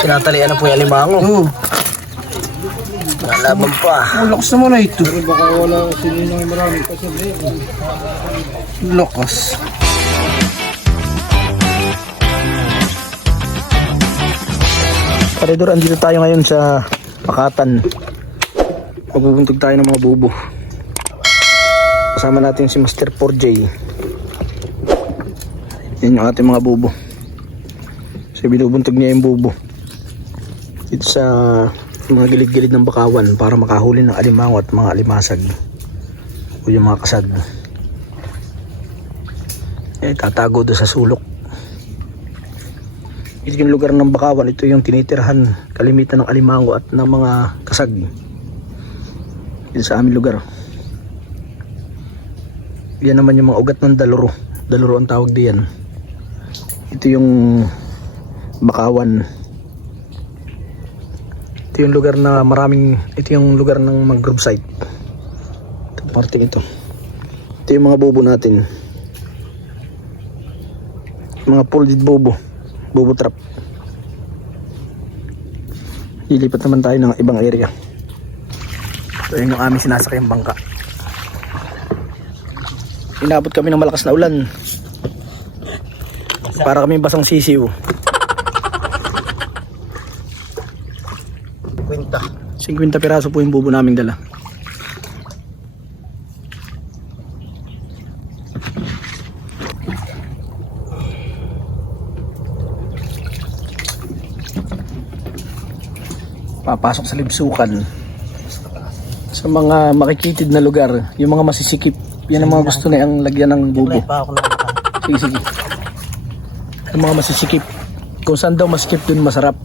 Tinatalian na po yung alimango. Oo. Nalaban pa. Lakas naman na ito. Baka wala sininang marami kasi Lakas. Paredor, andito tayo ngayon sa Pakatan. Magbubuntog tayo ng mga bubo. Kasama natin si Master 4J. Yan yung ating mga bubo. So binubuntog niya yung bubo dito sa mga gilid-gilid ng bakawan para makahuli ng alimango at mga alimasag o yung mga kasag. Tatago doon sa sulok. Ito yung lugar ng bakawan. Ito yung tinitirhan kalimitan ng alimango at ng mga kasag dito sa aming lugar. Yan naman yung mga ugat ng daluro. Daluro ang tawag diyan. Ito yung bakawan. Ito yung lugar na maraming, ito yung lugar ng mangrove site. Ito parting ito. Ito yung mga bobo natin. Mga folded bobo. Bobo trap. Lilipat naman tayo ng ibang area. Ito yung aming sinasakyang bangka. Inabot kami ng malakas na ulan. Para kami basang sisiw. 50 piraso po yung bubo naming dala. Papasok sa libsukan. Sa mga makikitid na lugar, yung mga masisikip, yan ang mga gusto na yung lagyan ng bubo. Sige, sige. Yung mga masisikip, kung saan daw masikip dun masarap.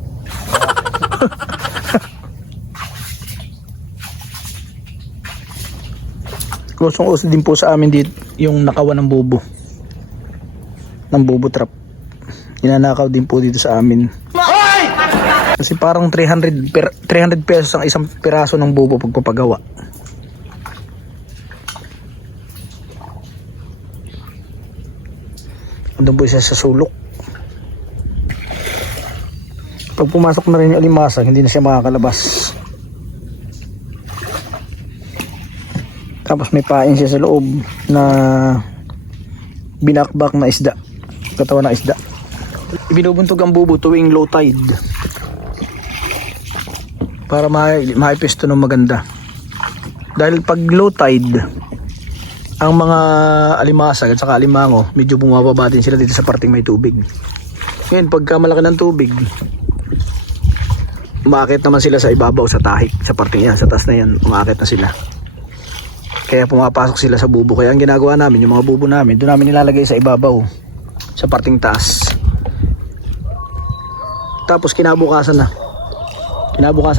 Kusong-uso din po sa amin dito yung nakawan ng bubo. Ng bubo trap. Inanakaw din po dito sa amin. Kasi parang 300 pesos ang isang piraso ng bubo pagpapagawa. Andun po isa sa sulok. Pag pumasok na rin yung alimasag, hindi na siya makakalabas. Tapos may pain siya sa loob na binakbak na isda. Katawan na isda. Ibinubuntog ang bubo tuwing low tide. Para maipesto ng maganda. Dahil pag low tide, ang mga alimasag at saka alimango, medyo bumababa din sila dito sa parting may tubig. Ngayon, pagka malaki ng tubig, umaakit naman sila sa ibabaw sa tahik. Sa parting yan, sa taas na yan, umaakit na sila. Kaya pumapasok sila sa bubo. Kaya ang ginagawa namin, yung mga bubo namin, doon namin nilalagay sa ibabaw, sa parting taas. Tapos kinabukasan na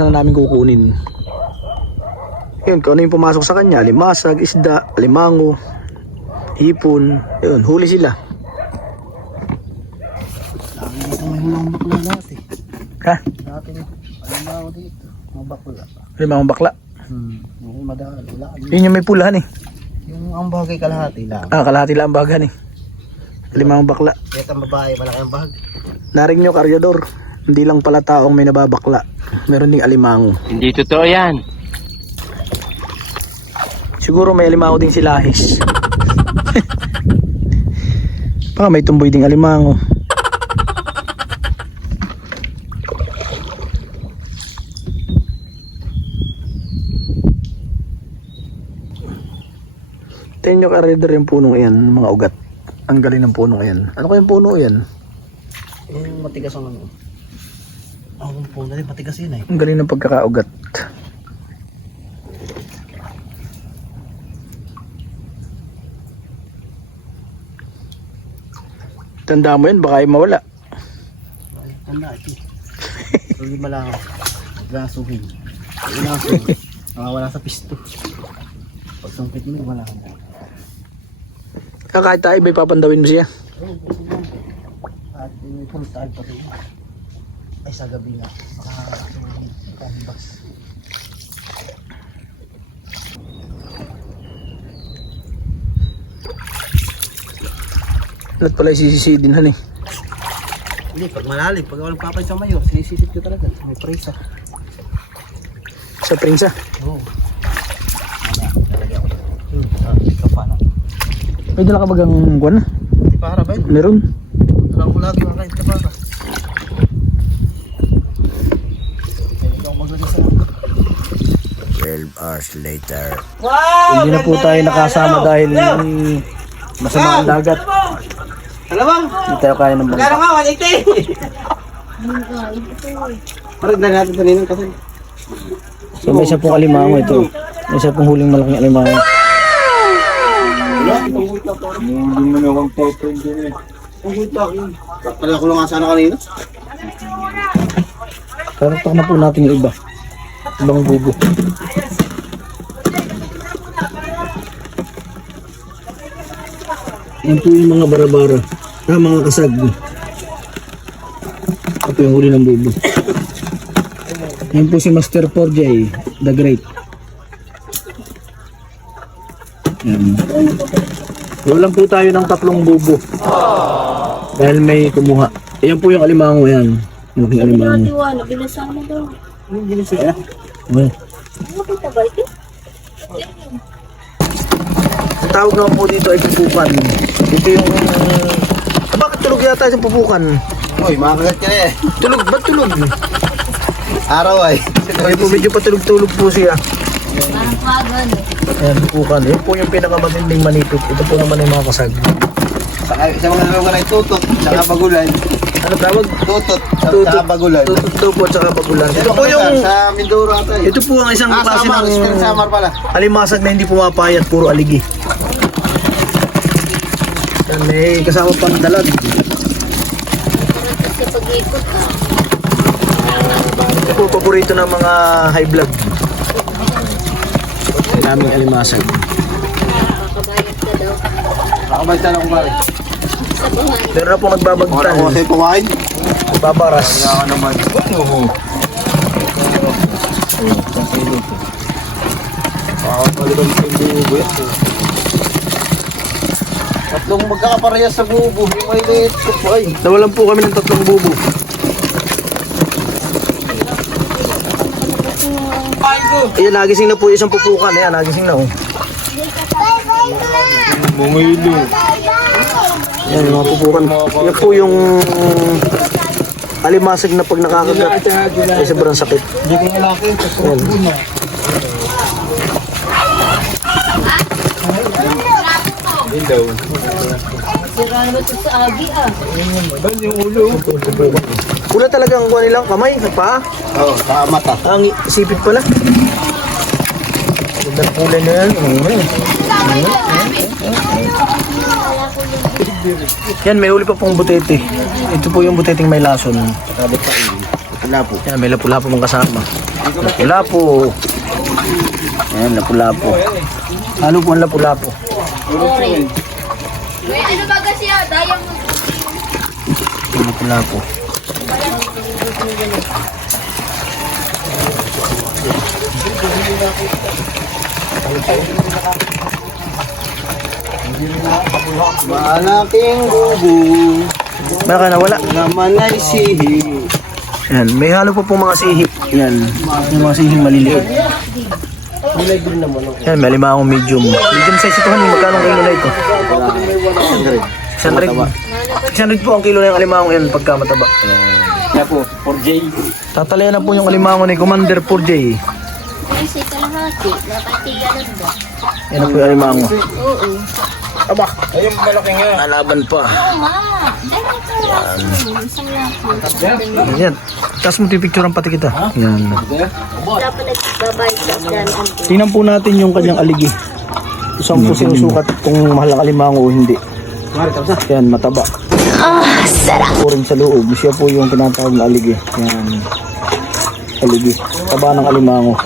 namin kukunin. Yun, kung ano yung pumasok sa kanya, limasag, isda, alimango, hipon, yun, huli sila. May mga bakla dati. Ha? Dati, alimango dito. Mga bakla. Alimango bakla? Madahal. Yun yung may pulahan eh. Yung ang bagay kalahati lang. Kalahati lang ang bagan eh. Alimango bakla. Kaya ang babae, malaki ang bahag. Narinig nyo, karyador, hindi lang pala taong may nababakla. Meron ding alimango. Hindi totoo yan. Siguro may alimango ding si Lahis. Baka may tumboy ding alimango. Tingnan nyo ka-reader yung punong yan, mga ugat. Ang galing ng punong yan. Ano kayang puno yan? Yung matigas ang ano. Ang puno rin, matigas yun eh. Ang galing ng pagkakaugat. Tanda mo yun, baka ay mawala. Tanda ito. Hindi malangaw. Gasuhin. Inasuhin. Nakawala sa pisto. Pag sungkit mo, malangaw. Kahit tayo, may papandawin mo siya. At may puntaan pa rin. Ay sa gabi na. Makakahibas. Lahat pala sisisidin han eh. Hindi, pag malalim, pag walang papay sa mayo, sinisisit ko talaga. May presa. Sa prinsa. Oo. Ito pa na. May dala ka bagang guwan na? Hindi para ba yun? Meron. Tulang ko lagi mga kahit ka para. Hindi ako maglagay sa 12 hours later. Hindi na po tayo nakasama dahil masama ang dagat. Alamang! Hindi tayo kaya ng bangka. Nga, 180! Parang na natin kanina kasi. So may isa pong alimango ito. May isa pong huling malaking alimango. Hindi mo na akong photo din eh. Pala ko lang nga sana kanina. Karatak na po natin yung iba. Ibang bubo. Yan po yung mga barabara. Mga kasag. Ito yung huli ng bubo. Yan po si Master 4J, the Great. Yan. Walang po tayo ng 3 bubo. Dahil may kumuha. Ayan po yung alimango yan. Yung alimango. Wala, binasama mo daw. Okay. Ano kita ba ito? Ang tawag naman po dito ay pupukan. Ito yung... bakit tulog yata yung pupukan? Uy, makakagat ka na eh. Tulog? Ba't tulog? Araw ay. Ay po, medyo patulog-tulog po siya. Parang kagan eh. Ayan, pupukan. Yun po yung pinakamatinding manipit. Ito po naman yung mga kasag. Sa mga lugar ay tutot, saka bagulan. Ano tawag? Tutot, saka bagulan. Tutot daw po at saka bagulan. Ito po yung... Sa Mindoro ata eh. Ito po ang isang klase Samar, Spring ng Samar pala. alimasag na hindi pumapayat, puro aligi. Yan, may kasama pang dalag. Sa pag-ikot ka. Ito po, paborito ng mga high blood. Ang daming alimasag. Nakakabayad ka daw. Nakabay tayo kung pare. Sa buhay. Pero na po nagbabagtan. Ako kasi kumain. Nagbabaras. Kaya ka naman. Tatlong magkakaparehas sa bubo. Yung may liit ko po ay. Nawalan po kami ng 3 bubo. Ayan, nagising na po yung isang pupukan. Ayan, nagising na oh. Bumilo. Ayan, yung mga pupukan. Yan po yung alimasag na pag nakakagat ay sobrang sakit. Hindi ko nalaki. Ayan. Sira naman ito sa agi ah. Wala talagang kuha nilang kamay, pa. Oo, sa mata. Ang sipit pala. Gandang kulay na yan. Yan, may huli pa pong butete. Ito po yung buteteng may lason. Sabot pa ini. Lapo. Yan, may lapu-lapu mong kasama. Lapu-lapu. Yan, lapu-lapu. Halo po ang lapu-lapu. May ano ba kasi ah? Dayang mo. Yan, lapu-lapu. Malaking bubo. Baka nawala. Naman ay sihi. Yan, may halo po pong mga sihi. Yan, yung mga sihing maliliit. Yan, may limang medium. Medium size ito, honey. Magkano ang kilo na ito? 600. 600 po ang kilo na yung alimango yan pagka mataba. Kaya po, 4J. Tatalayan na po yung alimango ni Commander 4J. Ay, sa kalahati. Nakatiga lang ba? Yan na po yung alimango. Oo. Aba, Ayun, malaki nga. nalaban pa. Oo nga. Dahil ito. Isang lako. Yan. Tapos mo pipicturean pati kita. Yan. Dapat nagbabayad sa daan. Tingnan po natin yung kanyang aligi. Isang po sinusukat kung mahal ang alimango o hindi. Yan, mataba. Sarap. Puring sa loob. Siya po yung tinatawag na aligi. Yan. Aligi. Taba ng alimango.